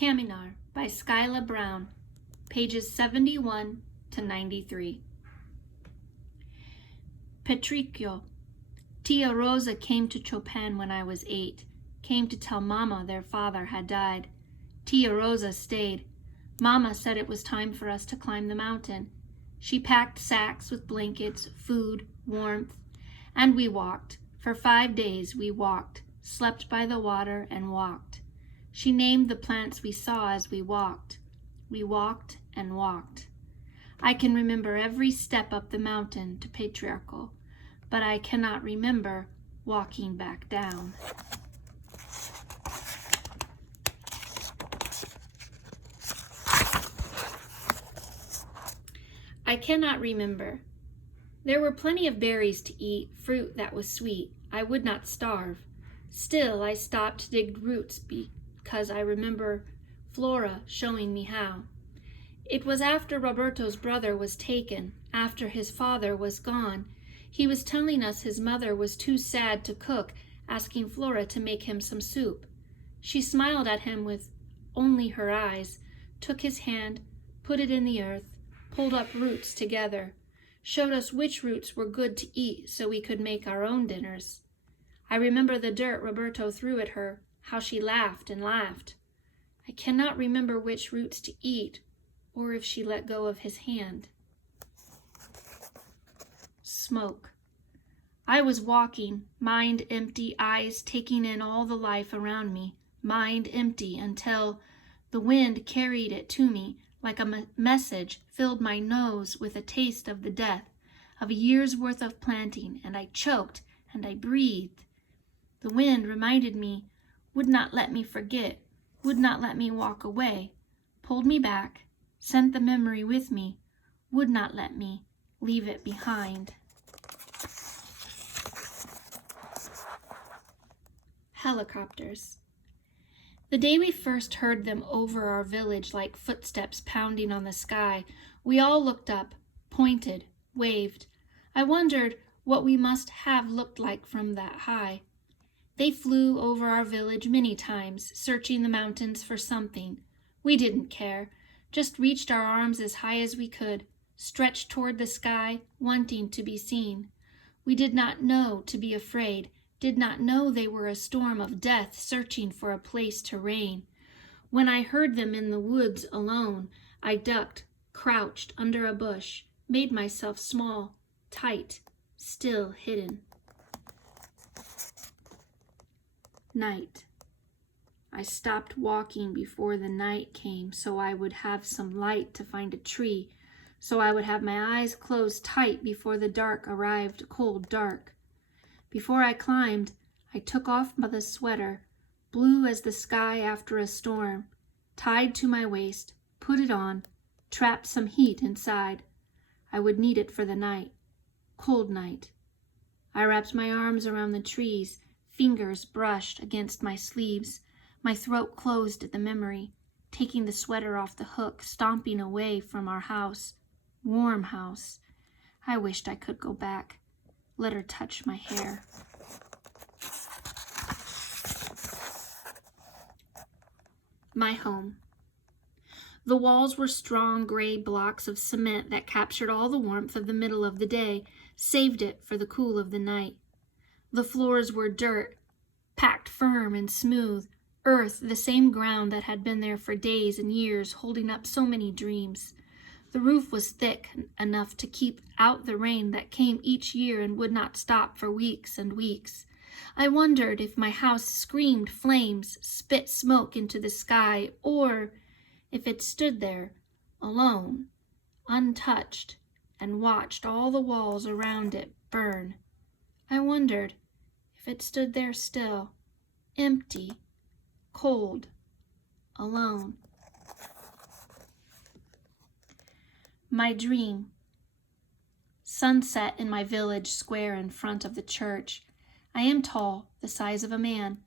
Caminar by Skila Brown, pages 71 to 93. Petricchio. Tia Rosa came to Chopin when I was 8, came to tell Mama their father had died. Tia Rosa stayed. Mama said it was time for us to climb the mountain. She packed sacks with blankets, food, warmth, and we walked. For 5 days we walked, slept by the water and walked. She named the plants we saw as we walked. We walked and walked. I can remember every step up the mountain to Patriarchal, but I cannot remember walking back down. I cannot remember. There were plenty of berries to eat, fruit that was sweet. I would not starve. Still, I stopped to dig roots because I remember Flora showing me how. It was after Roberto's brother was taken, after his father was gone. He was telling us his mother was too sad to cook, asking Flora to make him some soup. She smiled at him with only her eyes, took his hand, put it in the earth, pulled up roots together, showed us which roots were good to eat so we could make our own dinners. I remember the dirt Roberto threw at her, how she laughed and laughed. I cannot remember which roots to eat, or if she let go of his hand. Smoke. I was walking, mind empty, eyes taking in all the life around me, mind empty, until the wind carried it to me like a message, filled my nose with a taste of the death, of a year's worth of planting, and I choked and I breathed. The wind reminded me, would not let me forget, would not let me walk away, pulled me back, sent the memory with me, would not let me leave it behind. Helicopters. The day we first heard them over our village like footsteps pounding on the sky, we all looked up, pointed, waved. I wondered what we must have looked like from that high. They flew over our village many times, searching the mountains for something. We didn't care, just reached our arms as high as we could, stretched toward the sky, wanting to be seen. We did not know to be afraid, did not know they were a storm of death searching for a place to reign. When I heard them in the woods alone, I ducked, crouched under a bush, made myself small, tight, still hidden. Night. I stopped walking before the night came so I would have some light to find a tree, so I would have my eyes closed tight before the dark arrived, cold dark. Before I climbed, I took off the sweater, blue as the sky after a storm, tied to my waist, put it on, trapped some heat inside. I would need it for the night, cold night. I wrapped my arms around the trees, fingers brushed against my sleeves, my throat closed at the memory, taking the sweater off the hook, stomping away from our house, warm house. I wished I could go back. Let her touch my hair. My home. The walls were strong gray blocks of cement that captured all the warmth of the middle of the day, saved it for the cool of the night. The floors were dirt, packed firm and smooth, earth, the same ground that had been there for days and years, holding up so many dreams. The roof was thick enough to keep out the rain that came each year and would not stop for weeks and weeks. I wondered if my house screamed flames, spit smoke into the sky, or if it stood there, alone, untouched, and watched all the walls around it burn. I wondered if it stood there still, empty, cold, alone. My dream. Sunset in my village square in front of the church. I am tall, the size of a man.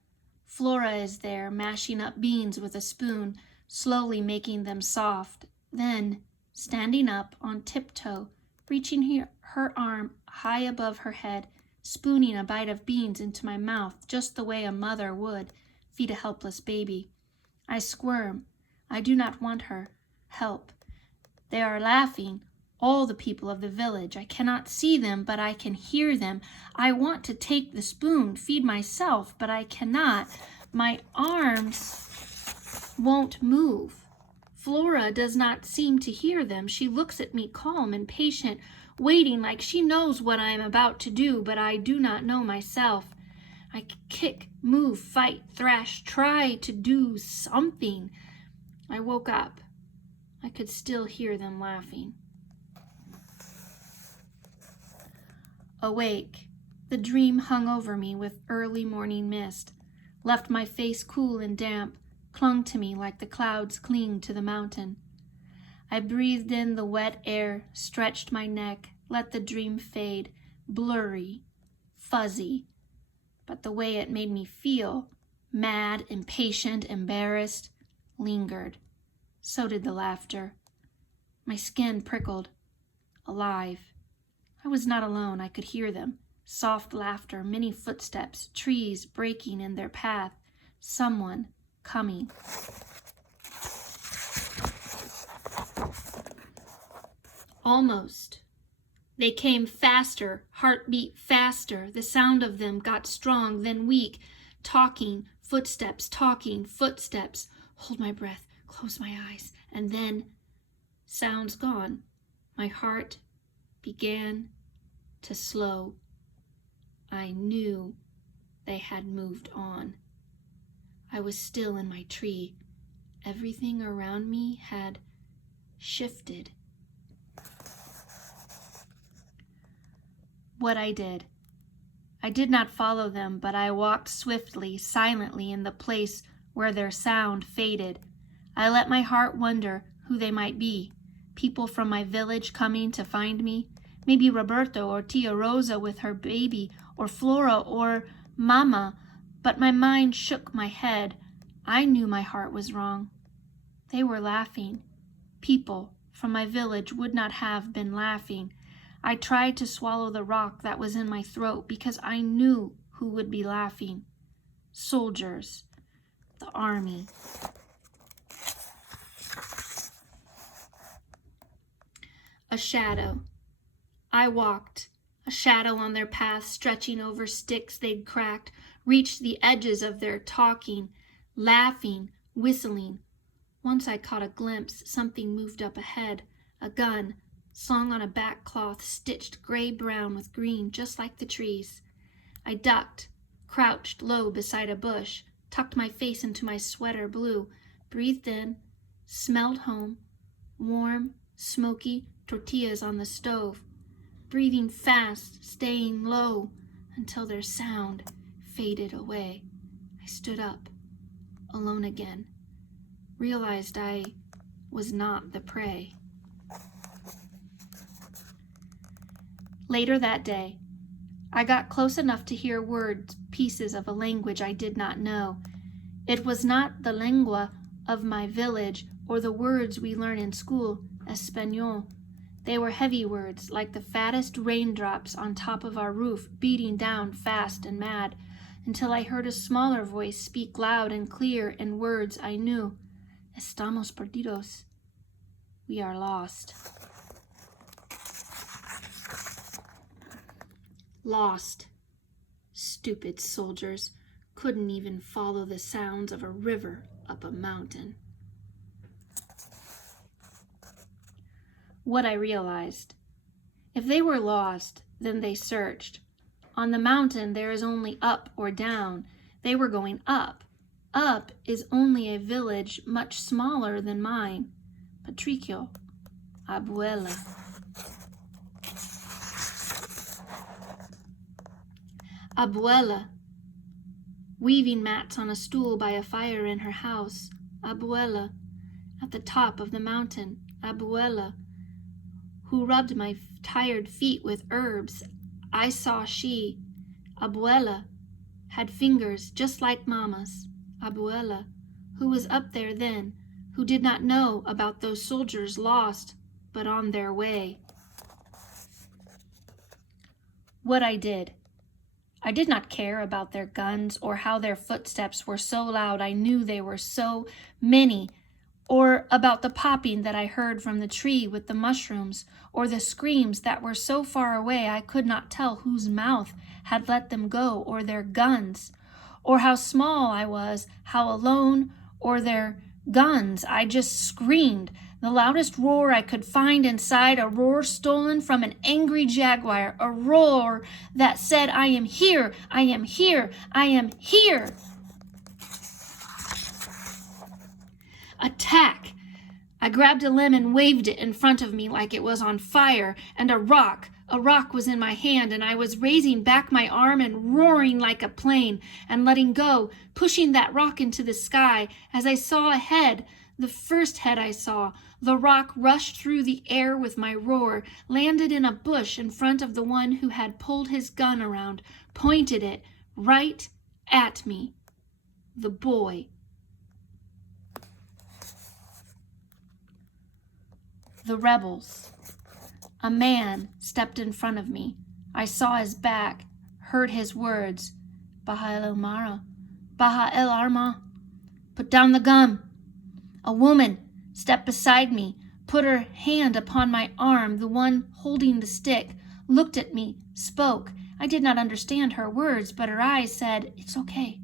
Flora is there, mashing up beans with a spoon, slowly making them soft. Then, standing up on tiptoe, reaching her arm high above her head, spooning a bite of beans into my mouth just the way a mother would feed a helpless baby. I squirm. I do not want her. Help. They are laughing, all the people of the village. I cannot see them, but I can hear them. I want to take the spoon, feed myself, but I cannot. My arms won't move. Flora does not seem to hear them. She looks at me calm and patient, waiting like she knows what I am about to do, but I do not know myself. I kick, move, fight, thrash, try to do something. I woke up. I could still hear them laughing. Awake, the dream hung over me with early morning mist, left my face cool and damp, clung to me like the clouds cling to the mountain. I breathed in the wet air, stretched my neck, let the dream fade, blurry, fuzzy. But the way it made me feel, mad, impatient, embarrassed, lingered. So did the laughter. My skin prickled, alive. I was not alone. I could hear them. Soft laughter, many footsteps, trees breaking in their path. Someone coming. Almost. They came faster, heartbeat faster. The sound of them got strong, then weak. Talking, footsteps, Hold my breath, close my eyes, and then sounds gone. My heart began to slow. I knew they had moved on. I was still in my tree. Everything around me had shifted. What I did not follow them, but I walked swiftly, silently in the place where their sound faded. I let my heart wonder who they might be. People from my village coming to find me. Maybe Roberto or Tia Rosa with her baby, or Flora or Mama. But my mind shook my head. I knew my heart was wrong. They were laughing. People from my village would not have been laughing. I tried to swallow the rock that was in my throat because I knew who would be laughing. Soldiers. The army. A shadow. I walked. A shadow on their path, stretching over sticks they'd cracked, reached the edges of their talking, laughing, whistling. Once I caught a glimpse. Something moved up ahead. A gun. Slung on a back cloth, stitched gray-brown with green, just like the trees. I ducked, crouched low beside a bush, tucked my face into my sweater blue, breathed in, smelled home, warm, smoky tortillas on the stove, breathing fast, staying low until their sound faded away. I stood up, alone again, realized I was not the prey. Later that day, I got close enough to hear words, pieces of a language I did not know. It was not the lengua of my village or the words we learn in school, Espanol. They were heavy words, like the fattest raindrops on top of our roof, beating down fast and mad, until I heard a smaller voice speak loud and clear in words I knew. Estamos perdidos. We are lost. Lost. Stupid soldiers couldn't even follow the sounds of a river up a mountain. What I realized. If they were lost, then they searched. On the mountain there is only up or down. They were going up. Up is only a village much smaller than mine. Patricio. Abuela. Abuela, weaving mats on a stool by a fire in her house. Abuela, at the top of the mountain. Abuela, who rubbed my tired feet with herbs. I saw she, Abuela, had fingers just like Mama's. Abuela, who was up there then, who did not know about those soldiers lost, but on their way. What I did not care about their guns or how their footsteps were so loud. I knew they were so many. or about the popping that I heard from the tree with the mushrooms, or the screams that were so far away I could not tell whose mouth had let them go, or their guns, or how small I was, how alone, or their guns. I just screamed, the loudest roar I could find inside, a roar stolen from an angry jaguar, a roar that said, I am here, I am here, I am here. Attack! I grabbed a limb and waved it in front of me like it was on fire, and a rock was in my hand, and I was raising back my arm and roaring like a plane and letting go, pushing that rock into the sky. As I saw a head, the first head I saw, the rock rushed through the air with my roar, landed in a bush in front of the one who had pulled his gun around, pointed it right at me. The boy. The rebels. A man stepped in front of me. I saw his back, heard his words. Baja el Mara, Baja el Arma. Put down the gun. A woman stepped beside me, put her hand upon my arm, the one holding the stick, looked at me, spoke. I did not understand her words, but her eyes said, "It's okay."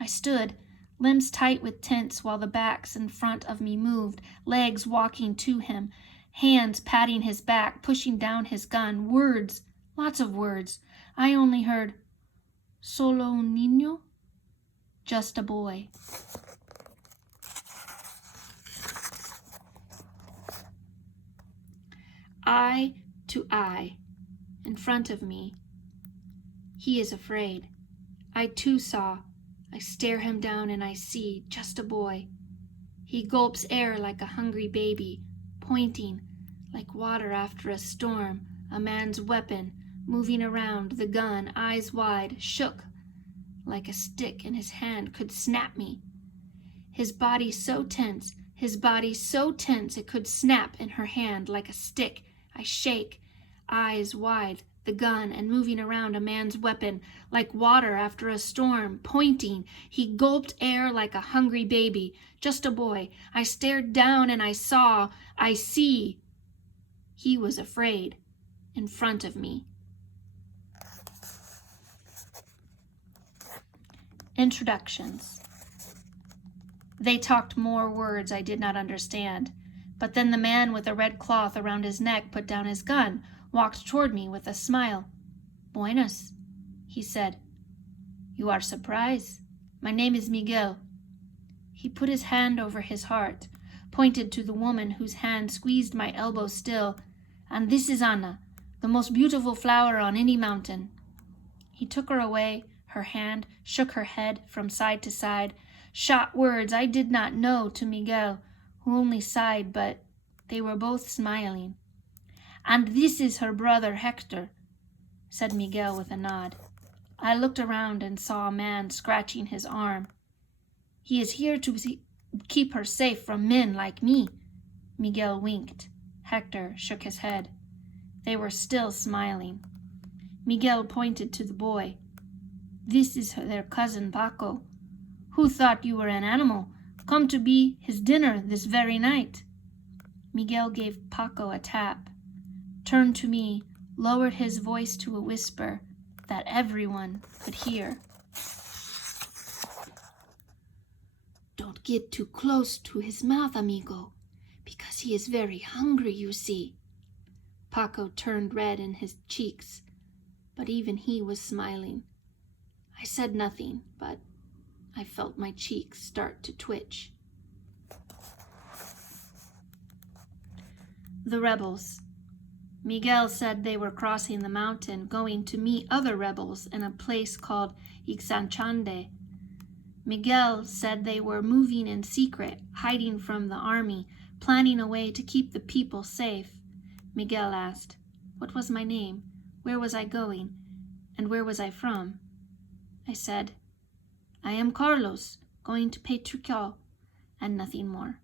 I stood, limbs tight with tense, while the backs in front of me moved, legs walking to him, hands patting his back, pushing down his gun. Words, lots of words. I only heard, "Solo un niño?" Just a boy. Eye to eye, in front of me. He is afraid. I too saw. I stare him down and I see, just a boy. He gulps air like a hungry baby, pointing like water after a storm, a man's weapon, moving around, the gun, eyes wide, shook like a stick in his hand could snap me. His body so tense it could snap in her hand like a stick. I shake, eyes wide, the gun, and moving around, a man's weapon, like water after a storm, pointing. He gulped air like a hungry baby, just a boy. I stared down and I see. He was afraid, in front of me. Introductions. They talked more words I did not understand, but then the man with a red cloth around his neck put down his gun, walked toward me with a smile. "Buenas," he said. "You are surprised. My name is Miguel." He put his hand over his heart, pointed to the woman whose hand squeezed my elbow still, "And this is Anna, the most beautiful flower on any mountain." He took her away, her hand, shook her head from side to side, shot words I did not know to Miguel, who only sighed, but they were both smiling. "And this is her brother Hector," said Miguel with a nod. I looked around and saw a man scratching his arm. "He is here to keep her safe from men like me." Miguel winked. Hector shook his head. They were still smiling. Miguel pointed to the boy. "This is their cousin Paco. Who thought you were an animal? Come to be his dinner this very night." Miguel gave Paco a tap, turned to me, lowered his voice to a whisper that everyone could hear. "Don't get too close to his mouth, amigo, because he is very hungry, you see." Paco turned red in his cheeks, but even he was smiling. I said nothing, but I felt my cheeks start to twitch. The rebels. Miguel said they were crossing the mountain, going to meet other rebels in a place called Ixanchande. Miguel said they were moving in secret, hiding from the army, planning a way to keep the people safe. Miguel asked, what was my name, where was I going, and where was I from? I said, "I am Carlos, going to Petrichal," and nothing more.